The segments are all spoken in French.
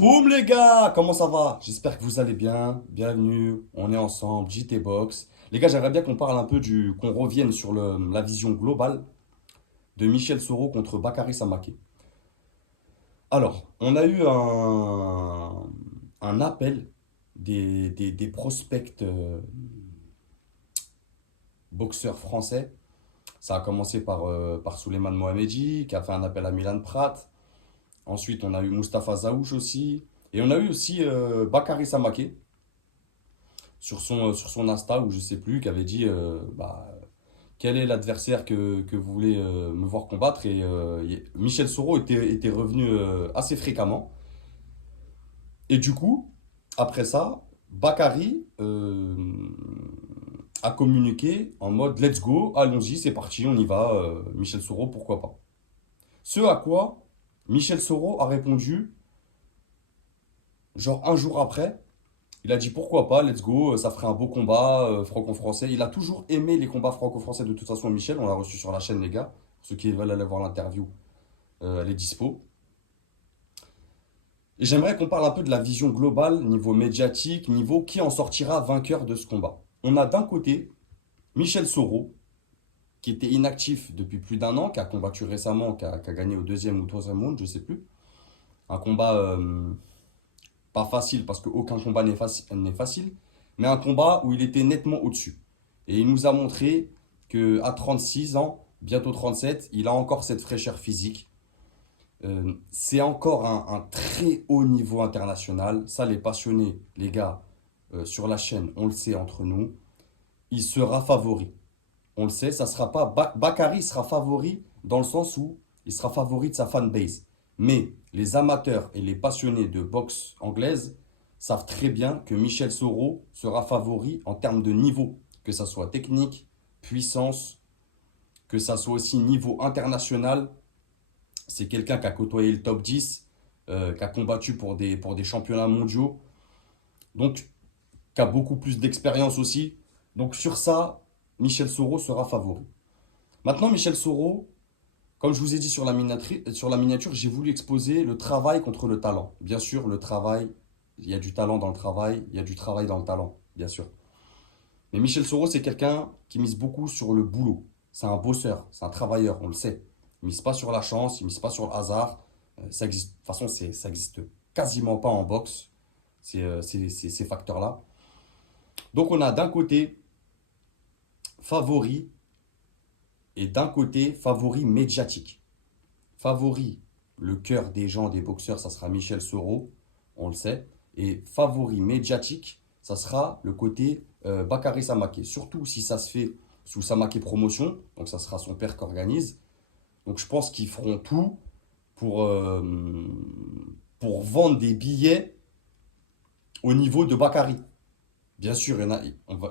Boum les gars, comment ça va? J'espère que vous allez bien. Bienvenue, on est ensemble, JT Box. Les gars, j'aimerais bien qu'on parle un peu qu'on revienne sur la vision globale de Michel Soro contre Bakary Samaké. Alors, on a eu un appel des prospects boxeurs français. Ça a commencé par Souleymane Mohamedi, qui a fait un appel à Milan Prat. Ensuite, on a eu Mustapha Zaouch aussi. Et on a eu aussi Bakary Samaké, sur son Insta ou je sais plus, qui avait dit quel est l'adversaire que vous voulez me voir combattre. Et Michel Soro était revenu assez fréquemment. Et du coup, après ça, Bakary a communiqué en mode let's go, allons-y, c'est parti, on y va, Michel Soro, pourquoi pas. Ce à quoi Michel Soro a répondu, genre un jour après, il a dit pourquoi pas, let's go, ça ferait un beau combat franco-français. Il a toujours aimé les combats franco-français de toute façon, Michel. On l'a reçu sur la chaîne, les gars. Pour ceux qui veulent aller voir l'interview, elle est dispo. Et j'aimerais qu'on parle un peu de la vision globale, niveau médiatique, niveau qui en sortira vainqueur de ce combat. On a d'un côté Michel Soro, qui était inactif depuis plus d'un an, qui a combattu récemment, qui a gagné au deuxième ou troisième round, je sais plus. Un combat pas facile parce qu'aucun combat n'est facile, mais un combat où il était nettement au-dessus. Et il nous a montré qu'à 36 ans, bientôt 37, il a encore cette fraîcheur physique. C'est encore un très haut niveau international. Ça, les passionnés, les gars, sur la chaîne, on le sait entre nous, il sera favori. On le sait, ça sera pas. Bakary sera favori dans le sens où il sera favori de sa fanbase. Mais les amateurs et les passionnés de boxe anglaise savent très bien que Michel Soro sera favori en termes de niveau, que ça soit technique, puissance, que ça soit aussi niveau international. C'est quelqu'un qui a côtoyé le top 10, qui a combattu pour des championnats mondiaux, donc qui a beaucoup plus d'expérience aussi. Donc sur ça, Michel Soro sera favori. Maintenant, Michel Soro, comme je vous ai dit sur la miniature, j'ai voulu exposer le travail contre le talent. Bien sûr, le travail, il y a du talent dans le travail, il y a du travail dans le talent, bien sûr. Mais Michel Soro, c'est quelqu'un qui mise beaucoup sur le boulot. C'est un bosseur, c'est un travailleur, on le sait. Il mise pas sur la chance, il mise pas sur le hasard. Ça existe, de toute façon, ça existe quasiment pas en boxe, ces facteurs-là. Donc on a d'un côté favori et d'un côté favori médiatique. Favori, le cœur des gens, des boxeurs, ça sera Michel Soro, on le sait. Et favori médiatique, ça sera le côté Bakary Samaké. Surtout si ça se fait sous Samaké Promotion, donc ça sera son père qui organise. Donc je pense qu'ils feront tout pour, euh, pour vendre des billets au niveau de Bakary. Bien sûr,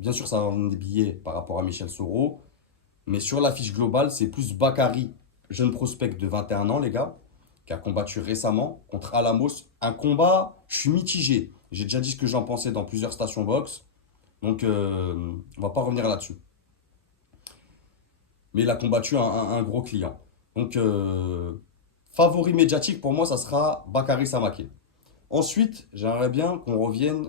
bien sûr, ça va vendre des billets par rapport à Michel Soro, mais sur l'affiche globale, c'est plus Bakary, jeune prospect de 21 ans, les gars, qui a combattu récemment contre Alamos. Un combat, je suis mitigé. J'ai déjà dit ce que j'en pensais dans plusieurs stations box, donc on va pas revenir là-dessus. Mais il a combattu un gros client. Donc, favori médiatique pour moi, ça sera Bakary Samaké. Ensuite, j'aimerais bien qu'on revienne,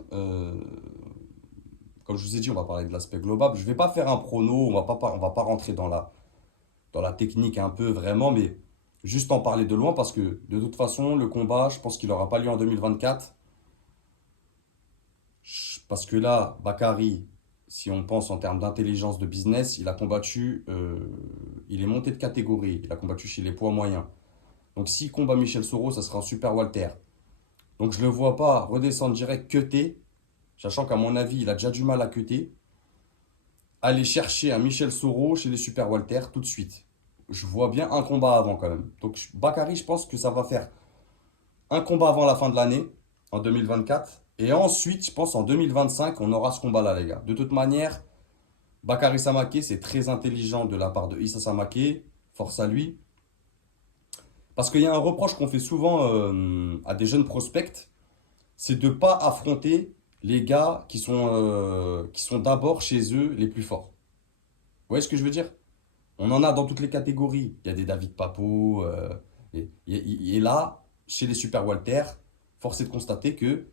comme je vous ai dit, on va parler de l'aspect global. Je ne vais pas faire un prono, on va pas rentrer dans la technique un peu vraiment, mais juste en parler de loin parce que de toute façon, le combat, je pense qu'il n'aura pas lieu en 2024. Parce que là, Bakary, si on pense en termes d'intelligence de business, il a combattu, il est monté de catégorie, il a combattu chez les poids moyens. Donc s'il combat Michel Soro, ça sera un super Walter. Donc je ne le vois pas redescendre direct cutter, sachant qu'à mon avis, il a déjà du mal à cutter. Aller chercher un Michel Soro chez les super Walter tout de suite. Je vois bien un combat avant quand même. Donc Bakary, je pense que ça va faire un combat avant la fin de l'année, en 2024. Et ensuite, je pense en 2025, on aura ce combat-là, les gars. De toute manière, Bakary Samaké, c'est très intelligent de la part de Issa Samaké. Force à lui. Parce qu'il y a un reproche qu'on fait souvent à des jeunes prospects, c'est de ne pas affronter les gars qui sont d'abord chez eux les plus forts. Vous voyez ce que je veux dire? On en a dans toutes les catégories. Il y a des David Papo. Et là, chez les Super Walter, force est de constater que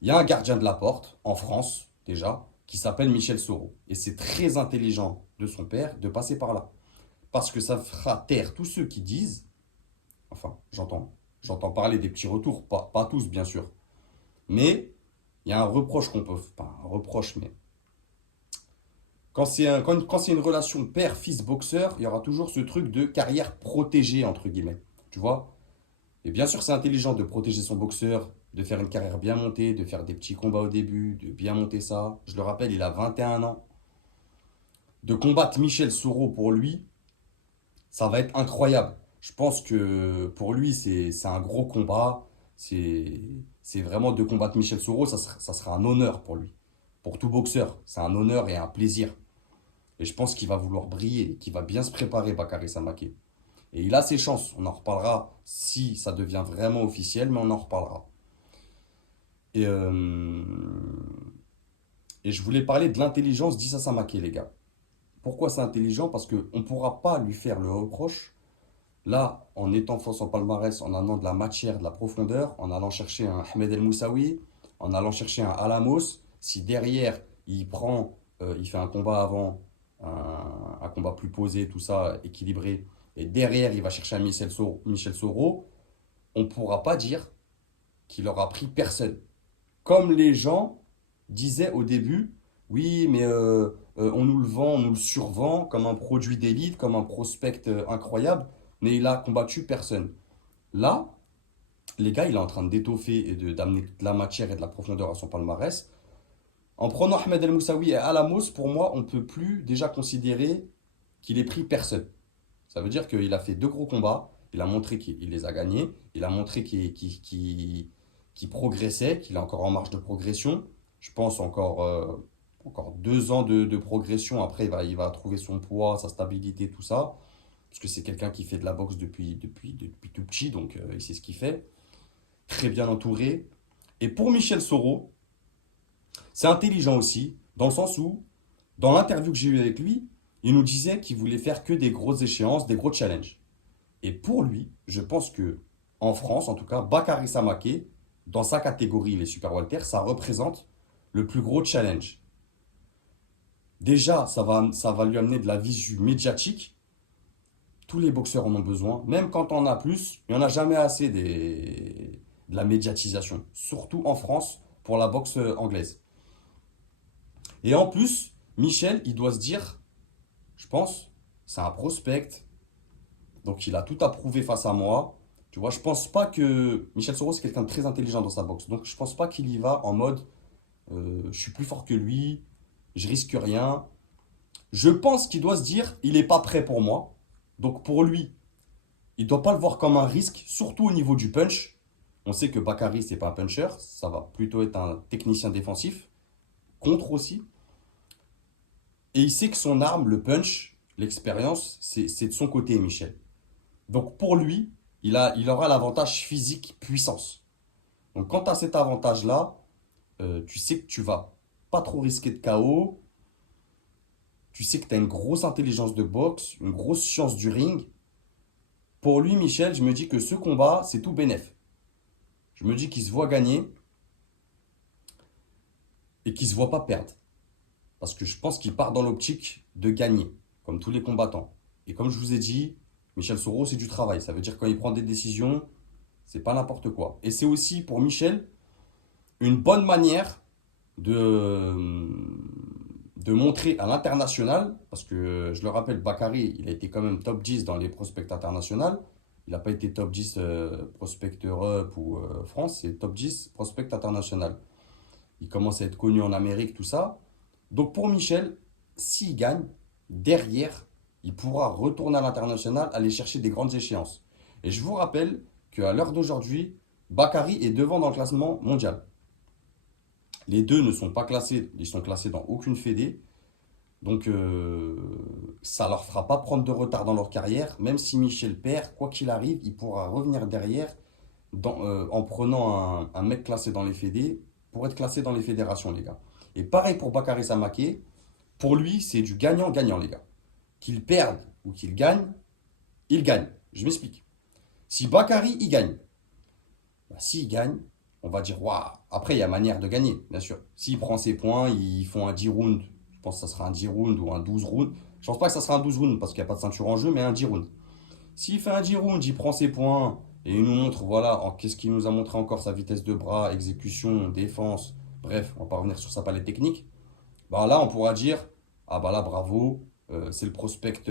il y a un gardien de la porte, en France déjà, qui s'appelle Michel Soro. Et c'est très intelligent de son père de passer par là. Parce que ça fera taire tous ceux qui disent, enfin, j'entends parler des petits retours, pas tous bien sûr, mais il y a un reproche qu'on peut, pas un reproche, mais quand c'est une relation père-fils boxeur, il y aura toujours ce truc de carrière protégée, entre guillemets. Tu vois? Et bien sûr, c'est intelligent de protéger son boxeur, de faire une carrière bien montée, de faire des petits combats au début, de bien monter ça. Je le rappelle, il a 21 ans. De combattre Michel Soro pour lui, ça va être incroyable. Je pense que pour lui, c'est un gros combat. C'est c'est vraiment de combattre Michel Soro, ça sera un honneur pour lui. Pour tout boxeur, c'est un honneur et un plaisir. Et je pense qu'il va vouloir briller, qu'il va bien se préparer, Bakary Samaké. Et il a ses chances. On en reparlera si ça devient vraiment officiel, mais on en reparlera. Et, euh, et je voulais parler de l'intelligence d'Issa Samaké, les gars. Pourquoi c'est intelligent? Parce qu'on ne pourra pas lui faire le reproche, là, en étant son palmarès, en allant de la matière, de la profondeur, en allant chercher un Ahmed El Moussaoui, en allant chercher un Alamos, si derrière, il fait un combat avant, un combat plus posé, tout ça, équilibré, et derrière, il va chercher un Michel Soro, on ne pourra pas dire qu'il aura pris personne. Comme les gens disaient au début, oui, mais on nous le vend, on nous le survend comme un produit d'élite, comme un prospect incroyable, mais il a combattu personne. Là, les gars, il est en train d'étoffer et d'amener de la matière et de la profondeur à son palmarès. En prenant Ahmed El Moussaoui et Alamos, pour moi, on ne peut plus déjà considérer qu'il ait pris personne. Ça veut dire qu'il a fait deux gros combats, il a montré qu'il les a gagnés, il a montré qu'il progressait, qu'il est encore en marge de progression. Je pense encore 2 ans de progression. Après, il va trouver son poids, sa stabilité, tout ça. Parce que c'est quelqu'un qui fait de la boxe depuis tout petit, donc il sait ce qu'il fait. Très bien entouré. Et pour Michel Soro, c'est intelligent aussi, dans le sens où, dans l'interview que j'ai eue avec lui, il nous disait qu'il voulait faire que des grosses échéances, des gros challenges. Et pour lui, je pense que en France, en tout cas, Bakary Samaké, dans sa catégorie, les super Walter, ça représente le plus gros challenge. Déjà, ça va lui amener de la visu médiatique. Tous les boxeurs en ont besoin. Même quand on a plus, il n'y en a jamais assez de la médiatisation. Surtout en France, pour la boxe anglaise. Et en plus, Michel, il doit se dire, je pense, c'est un prospect. Donc il a tout à prouver face à moi. Tu vois, je pense pas que Michel Soro, c'est quelqu'un de très intelligent dans sa boxe. Donc je pense pas qu'il y va en mode je suis plus fort que lui, je risque rien. Je pense qu'il doit se dire il est pas prêt pour moi. Donc pour lui, il doit pas le voir comme un risque, surtout au niveau du punch. On sait que Bakary, c'est pas un puncher, ça va plutôt être un technicien défensif, contre aussi. Et il sait que son arme, le punch, l'expérience, c'est de son côté, Michel. Donc pour lui, il aura l'avantage physique puissance. Donc quand tu as cet avantage-là, tu sais que tu vas pas trop risquer de KO. Tu sais que tu as une grosse intelligence de boxe, une grosse science du ring. Pour lui, Michel, je me dis que ce combat, c'est tout bénef. Je me dis qu'il se voit gagner et qu'il se voit pas perdre. Parce que je pense qu'il part dans l'optique de gagner, comme tous les combattants. Et comme je vous ai dit, Michel Soro, c'est du travail. Ça veut dire que quand il prend des décisions, c'est pas n'importe quoi. Et c'est aussi pour Michel une bonne manière de, de montrer à l'international, parce que je le rappelle, Bakary, il a été quand même top 10 dans les prospects internationaux. Il n'a pas été top 10 prospect Europe ou France, c'est top 10 prospect international. Il commence à être connu en Amérique, tout ça. Donc pour Michel, s'il gagne, derrière, il pourra retourner à l'international, aller chercher des grandes échéances. Et je vous rappelle qu'à l'heure d'aujourd'hui, Bakary est devant dans le classement mondial. Les deux ne sont pas classés, ils sont classés dans aucune fédé. Donc ça ne leur fera pas prendre de retard dans leur carrière. Même si Michel perd, quoi qu'il arrive, il pourra revenir derrière en prenant un mec classé dans les fédés pour être classé dans les fédérations, les gars. Et pareil pour Bakary Samaké, pour lui, c'est du gagnant-gagnant, les gars. Qu'il perde ou qu'il gagne, il gagne. Je m'explique. Si Bakary, il gagne, bah, s'il gagne, on va dire, waouh. Après, il y a manière de gagner, bien sûr. S'il prend ses points, ils font un 10 rounds. Je pense que ça sera un 10 rounds ou un 12 rounds. Je pense pas que ça sera un 12 rounds parce qu'il n'y a pas de ceinture en jeu, mais un 10 rounds. S'il fait un 10 rounds, il prend ses points et il nous montre, voilà, qu'est-ce qu'il nous a montré encore, sa vitesse de bras, exécution, défense. Bref, on va pas revenir sur sa palette technique. Bah là, on pourra dire, ah bah là, bravo, c'est le prospect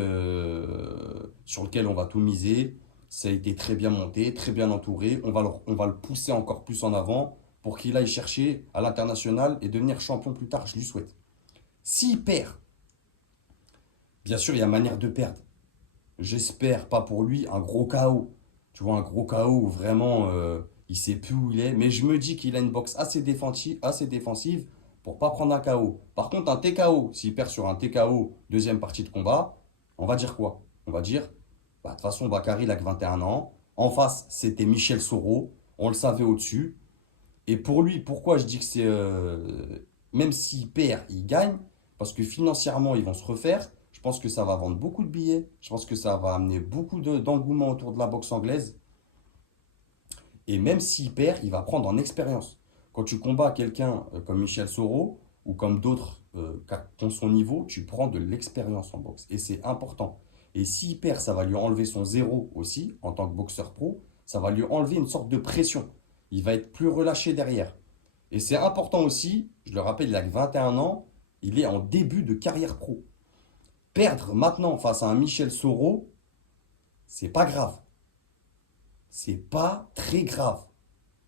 sur lequel on va tout miser. Ça a été très bien monté, très bien entouré. On va le pousser encore plus en avant pour qu'il aille chercher à l'international et devenir champion plus tard, je lui souhaite. S'il perd, bien sûr, il y a manière de perdre. J'espère pas pour lui un gros KO. Tu vois, un gros KO où vraiment il sait plus où il est. Mais je me dis qu'il a une boxe assez défensive pour pas prendre un KO. Par contre, un TKO, s'il perd sur un TKO, deuxième partie de combat, on va dire quoi? On va dire, bah, de toute façon, Bakary, il a que 21 ans. En face, c'était Michel Soro. On le savait au-dessus. Et pour lui, pourquoi je dis que c'est. Même s'il perd, il gagne. Parce que financièrement, ils vont se refaire. Je pense que ça va vendre beaucoup de billets. Je pense que ça va amener beaucoup d'engouement autour de la boxe anglaise. Et même s'il perd, il va prendre en expérience. Quand tu combats quelqu'un comme Michel Soro ou comme d'autres qui ont son niveau, tu prends de l'expérience en boxe. Et c'est important. Et s'il perd, ça va lui enlever son zéro aussi, en tant que boxeur pro. Ça va lui enlever une sorte de pression. Il va être plus relâché derrière. Et c'est important aussi, je le rappelle, il a que 21 ans, il est en début de carrière pro. Perdre maintenant face à un Michel Soro, c'est pas grave. C'est pas très grave.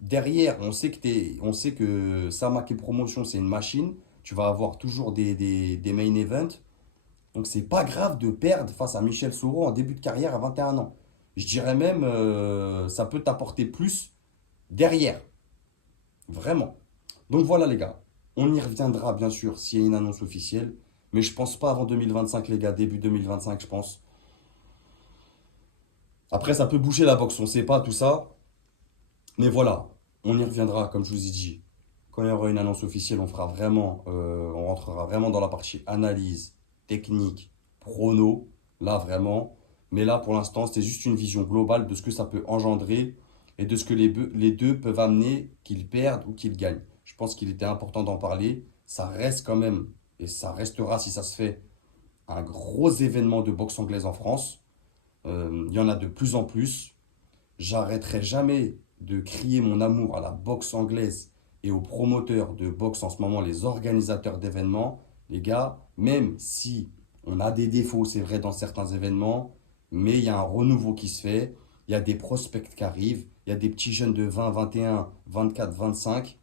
Derrière, on sait que Samak et Promotion, c'est une machine. Tu vas avoir toujours des main events. Donc c'est pas grave de perdre face à Michel Soro en début de carrière à 21 ans. Je dirais même, ça peut t'apporter plus derrière. Vraiment. Donc voilà les gars. On y reviendra bien sûr s'il y a une annonce officielle. Mais je pense pas avant 2025 les gars. Début 2025 je pense. Après ça peut bouger la boxe, on sait pas tout ça. Mais voilà, on y reviendra, comme je vous ai dit. Quand il y aura une annonce officielle, on rentrera vraiment dans la partie analyse, technique, prono, là vraiment. Mais là, pour l'instant, c'était juste une vision globale de ce que ça peut engendrer et de ce que les deux peuvent amener, qu'ils perdent ou qu'ils gagnent. Je pense qu'il était important d'en parler. Ça reste quand même, et ça restera si ça se fait, un gros événement de boxe anglaise en France. Il y en a de plus en plus. J'arrêterai jamais de crier mon amour à la boxe anglaise et aux promoteurs de boxe en ce moment, les organisateurs d'événements. Les gars, même si on a des défauts, c'est vrai, dans certains événements, mais il y a un renouveau qui se fait. Il y a des prospects qui arrivent. Il y a des petits jeunes de 20, 21, 24, 25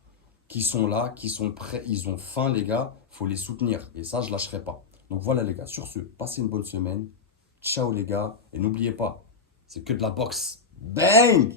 qui sont là, qui sont prêts. Ils ont faim, les gars. Il faut les soutenir. Et ça, je ne lâcherai pas. Donc voilà, les gars. Sur ce, passez une bonne semaine. Ciao, les gars. Et n'oubliez pas, c'est que de la boxe. Bang!